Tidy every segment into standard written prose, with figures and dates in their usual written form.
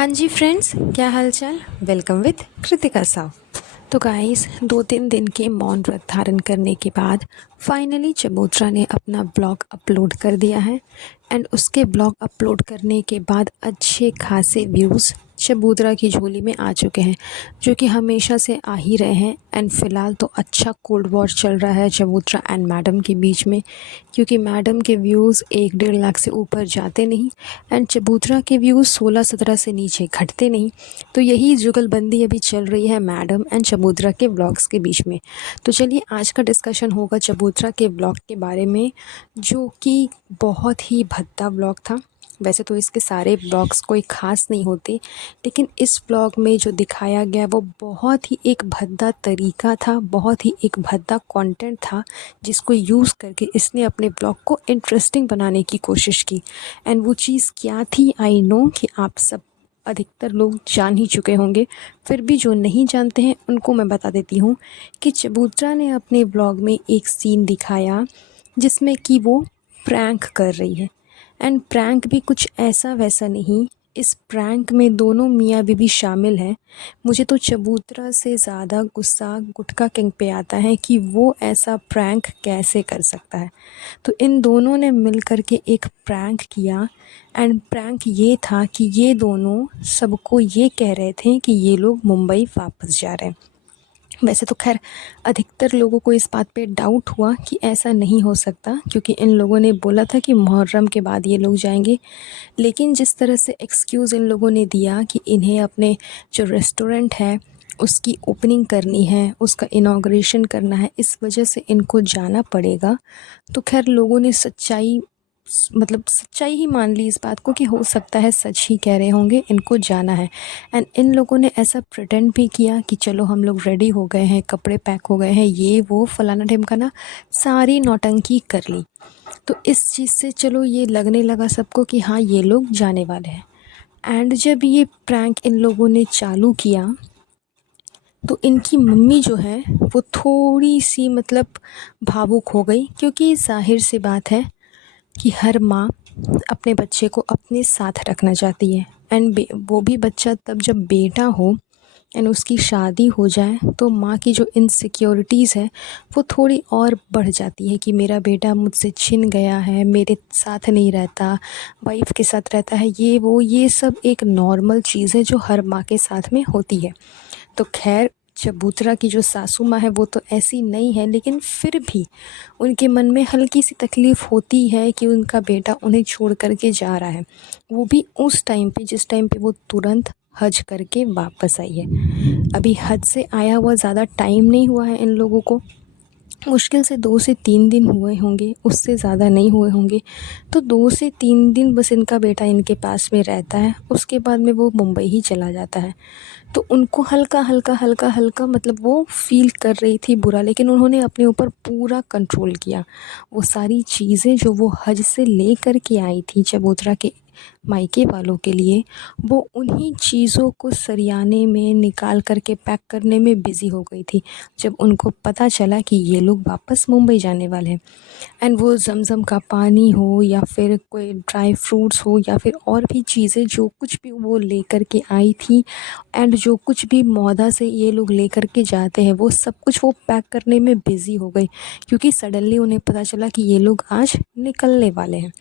हाँ जी फ्रेंड्स, क्या हाल चाल। Welcome with Kritika Sao. तो गाइस, 2-3 दिन के मौन व्रत धारण करने के बाद फाइनली चबूतरा ने अपना ब्लॉग अपलोड कर दिया है। एंड उसके ब्लॉग अपलोड करने के बाद अच्छे खासे व्यूज़ चबूतरा की झोली में आ चुके हैं, जो कि हमेशा से आ ही रहे हैं। एंड फ़िलहाल तो अच्छा कोल्ड वॉर चल रहा है चबूतरा एंड मैडम के बीच में, क्योंकि मैडम के व्यूज़ 1-1.5 लाख से ऊपर जाते नहीं एंड चबूतरा के व्यूज़ 16-17 से नीचे घटते नहीं। तो यही जुगलबंदी अभी चल रही है मैडम एंड चबूतरा के व्लॉग्स के बीच में। तो चलिए आज का डिस्कशन होगा चबूतरा के व्लॉग के बारे में, जो कि बहुत ही भद्दा व्लॉग था। वैसे तो इसके सारे व्लॉग्स कोई ख़ास नहीं होते, लेकिन इस व्लॉग में जो दिखाया गया वो बहुत ही एक भद्दा तरीका था, बहुत ही एक भद्दा कंटेंट था, जिसको यूज़ करके इसने अपने ब्लॉग को इंटरेस्टिंग बनाने की कोशिश की। एंड वो चीज़ क्या थी, आई नो कि आप सब अधिकतर लोग जान ही चुके होंगे, फिर भी जो नहीं जानते हैं उनको मैं बता देती हूँ कि चबूतरा ने अपने ब्लॉग में एक सीन दिखाया जिसमें कि वो प्रैंक कर रही है। एंड प्रैंक भी कुछ ऐसा वैसा नहीं, इस प्रैंक में दोनों मियाँ बीवी शामिल हैं। मुझे तो चबूतरा से ज़्यादा गुस्सा गुटखा किंग पे आता है कि वो ऐसा प्रैंक कैसे कर सकता है। तो इन दोनों ने मिल कर के एक प्रैंक किया। एंड प्रैंक ये था कि ये दोनों सबको ये कह रहे थे कि ये लोग मुंबई वापस जा रहे हैं। वैसे तो खैर अधिकतर लोगों को इस बात पे डाउट हुआ कि ऐसा नहीं हो सकता, क्योंकि इन लोगों ने बोला था कि मुहर्रम के बाद ये लोग जाएंगे। लेकिन जिस तरह से एक्सक्यूज़ इन लोगों ने दिया कि इन्हें अपने जो रेस्टोरेंट है उसकी ओपनिंग करनी है, उसका इनॉग्रेशन करना है, इस वजह से इनको जाना पड़ेगा। तो खैर लोगों ने मतलब सच्चाई ही मान ली इस बात को कि हो सकता है सच ही कह रहे होंगे, इनको जाना है। एंड इन लोगों ने ऐसा प्रिटेंड भी किया कि चलो हम लोग रेडी हो गए हैं, कपड़े पैक हो गए हैं, ये वो फलाना ढिमकाना, सारी नौटंकी कर ली। तो इस चीज़ से चलो ये लगने लगा सबको कि हाँ ये लोग जाने वाले हैं। एंड जब ये प्रैंक इन लोगों ने चालू किया तो इनकी मम्मी जो है वो थोड़ी सी मतलब भावुक हो गई, क्योंकि ज़ाहिर सी बात है कि हर माँ अपने बच्चे को अपने साथ रखना चाहती है। एंड वो भी बच्चा तब जब बेटा हो एंड उसकी शादी हो जाए तो माँ की जो इनसिक्योरिटीज़ है वो थोड़ी और बढ़ जाती है कि मेरा बेटा मुझसे छिन गया है, मेरे साथ नहीं रहता, वाइफ के साथ रहता है, ये वो ये सब एक नॉर्मल चीज़ है जो हर माँ के साथ में होती है। तो खैर चबूतरा की जो सासू माँ है वो तो ऐसी नहीं है, लेकिन फिर भी उनके मन में हल्की सी तकलीफ़ होती है कि उनका बेटा उन्हें छोड़ कर के जा रहा है, वो भी उस टाइम पे जिस टाइम पे वो तुरंत हज करके वापस आई है। अभी हज से आया हुआ ज़्यादा टाइम नहीं हुआ है इन लोगों को, मुश्किल से 2 से 3 दिन हुए होंगे, उससे ज़्यादा नहीं हुए होंगे। तो 2 से 3 दिन बस इनका बेटा इनके पास में रहता है, उसके बाद में वो मुंबई ही चला जाता है। तो उनको हल्का-हल्का मतलब वो फ़ील कर रही थी बुरा, लेकिन उन्होंने अपने ऊपर पूरा कंट्रोल किया। वो सारी चीज़ें जो वो हज से ले कर के आई थी चबूतरा के मायके वालों के लिए, वो उन्हीं चीज़ों को सरियाने में निकाल कर के पैक करने में बिज़ी हो गई थी, जब उनको पता चला कि ये लोग वापस मुंबई जाने वाले हैं। एंड वो ज़मज़म का पानी हो या फिर कोई ड्राई फ्रूट्स हो या फिर और भी चीज़ें जो कुछ भी वो लेकर के आई थी, एंड जो कुछ भी मौदा से ये लोग लेकर के जाते हैं वो सब कुछ वो पैक करने में बिज़ी हो गई, क्योंकि सडनली उन्हें पता चला कि ये लोग आज निकलने वाले हैं।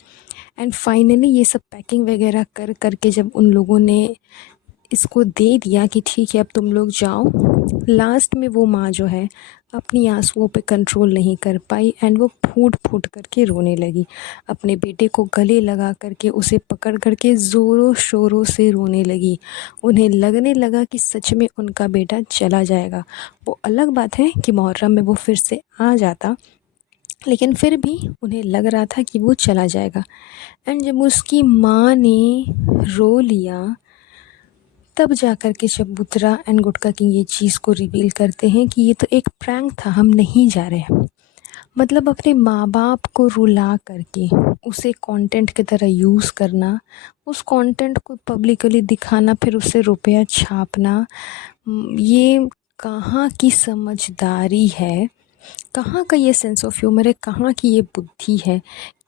एंड फाइनली ये सब पैकिंग वगैरह कर कर के जब उन लोगों ने इसको दे दिया कि ठीक है अब तुम लोग जाओ, लास्ट में वो माँ जो है अपनी आंसुओं पे कंट्रोल नहीं कर पाई एंड वो फूट फूट करके रोने लगी। अपने बेटे को गले लगा करके उसे पकड़ करके ज़ोरों शोरों से रोने लगी। उन्हें लगने लगा कि सच में उनका बेटा चला जाएगा। वो अलग बात है कि मुहर्रम में वो फिर से आ जाता, लेकिन फिर भी उन्हें लग रहा था कि वो चला जाएगा। एंड जब उसकी माँ ने रो लिया, तब जा कर के चबूतरा एंड गुटखा किंग ये चीज़ को रिवील करते हैं कि ये तो एक प्रैंक था, हम नहीं जा रहे हैं। मतलब अपने माँ बाप को रुला करके उसे कंटेंट की तरह यूज़ करना, उस कंटेंट को पब्लिकली दिखाना, फिर उससे रुपया छापना, ये कहाँ की समझदारी है, कहाँ का ये सेंस ऑफ ह्यूमर है, कहाँ की ये बुद्धि है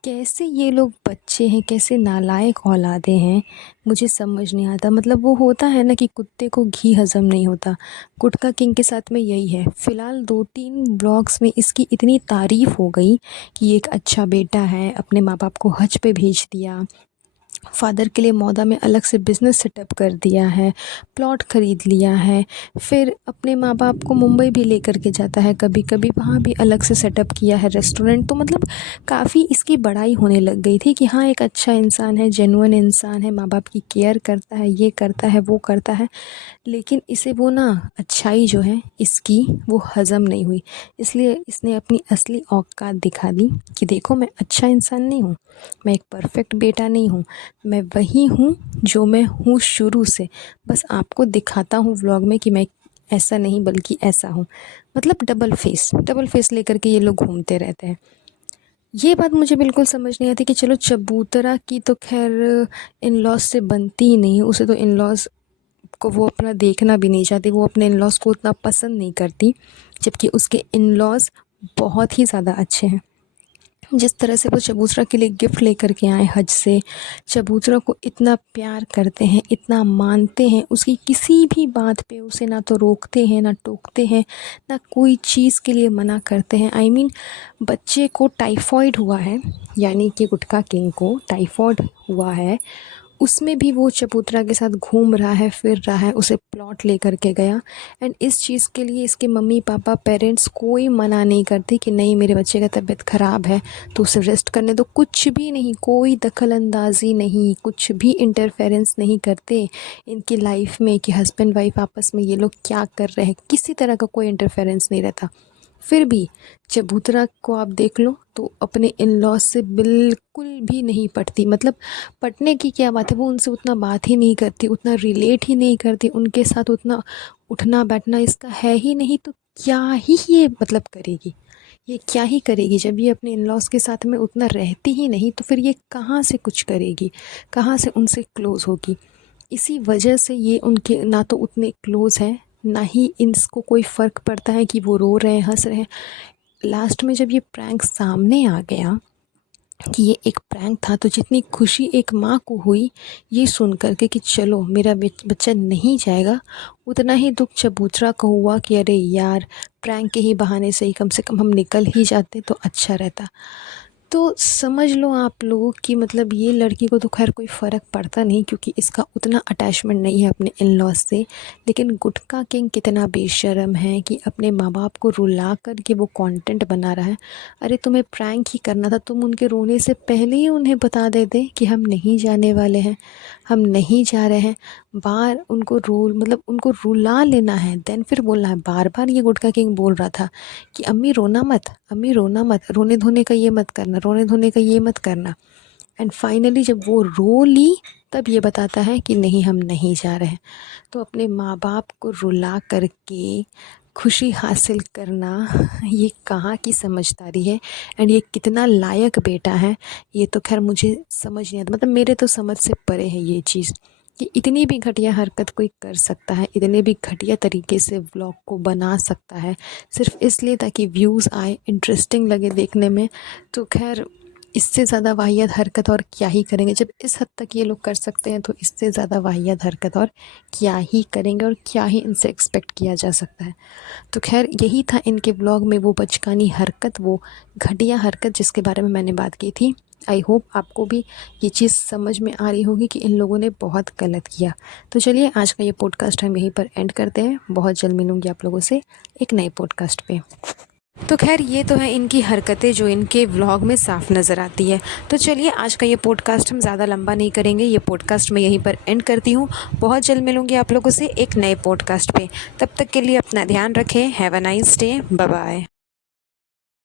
कैसे ये लोग बच्चे हैं, कैसे नालायक औलादे हैं, मुझे समझ नहीं आता। मतलब वो होता है ना कि कुत्ते को घी हज़म नहीं होता, गुटखा किंग के साथ में यही है। फ़िलहाल 2-3 ब्लॉग्स में इसकी इतनी तारीफ़ हो गई कि ये एक अच्छा बेटा है, अपने माँ बाप को हज पे भेज दिया, फ़ादर के लिए मौदा में अलग से बिज़नेस सेटअप कर दिया है, प्लॉट ख़रीद लिया है, फिर अपने माँ बाप को मुंबई भी लेकर के जाता है कभी-कभी, वहाँ भी अलग से सेटअप किया है रेस्टोरेंट। तो मतलब काफ़ी इसकी बड़ाई होने लग गई थी कि हाँ, एक अच्छा इंसान है, जेन्युइन इंसान है, माँ बाप की केयर करता है, ये करता है, वो करता है। लेकिन इसे वो ना अच्छाई जो है इसकी वो हज़म नहीं हुई, इसलिए इसने अपनी असली औकात दिखा दी कि देखो मैं अच्छा इंसान नहीं हूँ, मैं एक परफ़ेक्ट बेटा नहीं हूँ, मैं वही हूँ जो मैं हूँ शुरू से, बस आपको दिखाता हूँ व्लॉग में कि मैं ऐसा नहीं बल्कि ऐसा हूँ। मतलब डबल फेस लेकर के ये लोग घूमते रहते हैं। ये बात मुझे बिल्कुल समझ नहीं आती कि चलो चबूतरा की तो ख़ैर इन-लॉज़ से बनती ही नहीं है, उसे तो इन-लॉज़ को वो अपना देखना भी नहीं चाहती, वो अपने इन-लॉज़ को उतना पसंद नहीं करती, जबकि उसके इन-लॉज़ बहुत ही ज़्यादा अच्छे हैं। जिस तरह से वो चबूतरा के लिए गिफ्ट लेकर के आए हज से, चबूतरा को इतना प्यार करते हैं, इतना मानते हैं, उसकी किसी भी बात पे उसे ना तो रोकते हैं, ना टोकते हैं, ना कोई चीज़ के लिए मना करते हैं। आई मीन बच्चे को टाइफॉइड हुआ है, यानी कि गुटखा किंग को टाइफॉइड हुआ है, उसमें भी वो चबूतरा के साथ घूम रहा है, फिर रहा है, उसे प्लॉट लेकर के गया। एंड इस चीज़ के लिए इसके मम्मी पापा पेरेंट्स कोई मना नहीं करते कि नहीं मेरे बच्चे का तबीयत ख़राब है तो उसे रेस्ट करने दो, कुछ भी नहीं, कोई दखल अंदाज़ी नहीं, कुछ भी इंटरफेरेंस नहीं करते इनकी लाइफ में कि हस्बैंड वाइफ आपस में ये लोग क्या कर रहे हैं, किसी तरह का कोई इंटरफेरेंस नहीं रहता। फिर भी चबूतरा को आप देख लो तो अपने इन-लॉज़ से बिल्कुल भी नहीं पटती। मतलब पटने की क्या बात है, वो उनसे उतना बात ही नहीं करती, उतना रिलेट ही नहीं करती, उनके साथ उतना उठना बैठना इसका है ही नहीं, तो क्या ही ये मतलब करेगी, ये क्या ही करेगी जब ये अपने इन-लॉज़ के साथ में उतना रहती ही नहीं, तो फिर ये कहाँ से कुछ करेगी, कहाँ से उनसे क्लोज़ होगी। इसी वजह से ये उनके ना तो उतने क्लोज़ हैं, ना ही इसको कोई फ़र्क पड़ता है कि वो रो रहे हैं, हँस रहे हैं। लास्ट में जब ये प्रैंक सामने आ गया कि ये एक प्रैंक था, तो जितनी खुशी एक माँ को हुई ये सुन कर के कि चलो मेरा बच्चा नहीं जाएगा, उतना ही दुख चबूतरा को हुआ कि अरे यार, प्रैंक के ही बहाने से ही कम से कम हम निकल ही जाते तो अच्छा रहता। तो समझ लो आप लोग कि मतलब ये लड़की को तो खैर कोई फ़र्क पड़ता नहीं, क्योंकि इसका उतना अटैचमेंट नहीं है अपने इन-लॉज़ से। लेकिन गुटखा किंग कितना बेशर्म है कि अपने माँ बाप को रुला कर के वो कंटेंट बना रहा है। अरे तुम्हें प्रैंक ही करना था, तुम उनके रोने से पहले ही उन्हें बता देते कि हम नहीं जाने वाले हैं, हम नहीं जा रहे हैं। बार उनको मतलब उनको रुला लेना है, देन फिर बोलना है। बार-बार ये गुटखा किंग बोल रहा था कि अम्मी रोना मत, अम्मी रोना मत, रोने-धोने का ये मत करना, रोने-धोने का ये मत करना। एंड फाइनली जब वो रो ली तब ये बताता है कि नहीं हम नहीं जा रहे हैं। तो अपने माँ बाप को रुला करके खुशी हासिल करना ये कहाँ की समझदारी है, एंड ये कितना लायक बेटा है, ये तो खैर मुझे समझ नहीं आता। मतलब मेरे तो समझ से परे है ये चीज़ कि इतनी भी घटिया हरकत कोई कर सकता है, इतने भी घटिया तरीके से व्लॉग को बना सकता है सिर्फ़ इसलिए ताकि व्यूज़ आए, इंटरेस्टिंग लगे देखने में। तो खैर इससे ज़्यादा वाहियात हरकत और क्या ही करेंगे, जब इस हद तक ये लोग कर सकते हैं तो इससे ज़्यादा वाहियात हरकत और क्या ही करेंगे, और क्या ही इनसे एक्सपेक्ट किया जा सकता है। तो खैर यही था इनके ब्लॉग में वो बचकानी हरकत, वो घटिया हरकत जिसके बारे में मैंने बात की थी। आई होप आपको भी ये चीज़ समझ में आ रही होगी कि इन लोगों ने बहुत गलत किया। तो चलिए आज का ये पॉडकास्ट हम यहीं पर एंड करते हैं। बहुत जल्द मिलूँगी आप लोगों से एक नए पॉडकास्ट पे। तो खैर ये तो है इनकी हरकतें जो इनके व्लॉग में साफ नज़र आती है। तो चलिए आज का ये पॉडकास्ट हम ज़्यादा लंबा नहीं करेंगे, ये पॉडकास्ट मैं यहीं पर एंड करती हूँ। बहुत जल्द मिलूँगी आप लोगों से एक नए पॉडकास्ट पे। तब तक के लिए अपना ध्यान रखें। Have a nice day. Bye bye.